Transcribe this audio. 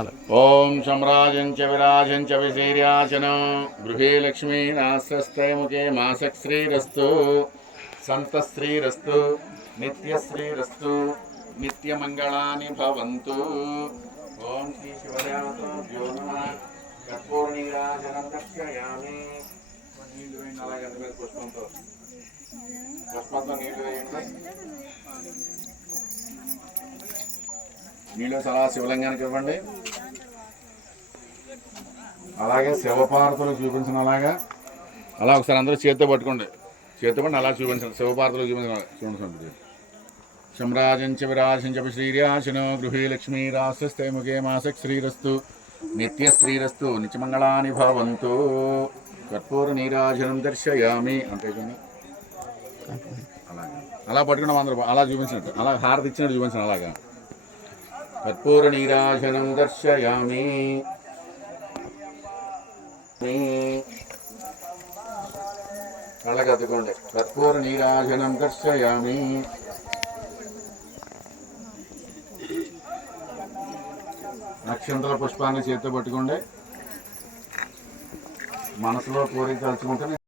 అలా ఓం శమ్రాజం చ విరాజం చ విశీర్యాచనం. గృహే లక్ష్మీ నాశ్రస్తయముఖే మాసశ్రీరస్తు సంతశ్రీరస్తు నిత్యశ్రీరస్తు నిత్యమంగళాని భవంతు. ఓం శ్రీ శివదేవతో కర్పూర్ణీరాజనం దర్శయామి. నీళ్ళు వేయండి అలాగే అంత మీద పుష్పంతో. పుష్పంతో నీళ్ళు వేయండి. నీళ్ళు సలా శివలింగానికి ఇవ్వండి. అలాగే శివపార్వతులు చూపించిన అలాగా. అలా ఒకసారి అందరూ చేతితో పట్టుకోండి. చేతితో పట్టి అలా చూపించండి. శివపార్వతులు చూపించండి చూడండి శంరాజంచ విరాజంచ శ్రీర్యాశనో గృహీ లక్ష్మీ రాశస్తే ముఖే మాసక్ శ్రీరస్తు. నిత్య శ్రీరస్తు నిత్యమంగళాని భవంతు. కర్పూర నీరాజనం దర్శయామి. అంతే కానీ అలాగే. అలా పట్టుకున్నాం అందరూ. అలా చూపించినట్టు. అలా హారతి ఇచ్చినట్టు చూపించండి అలాగా. కర్పూర నీరాజనం దర్శయామి. కళ్ళకద్దుకోండి కర్పూర నీరాజనం దర్శయామి. నక్షత్ర పుష్పాన్ని చేతితో పట్టుకోండి. మనసులో కోరిక తలుచుకుంటే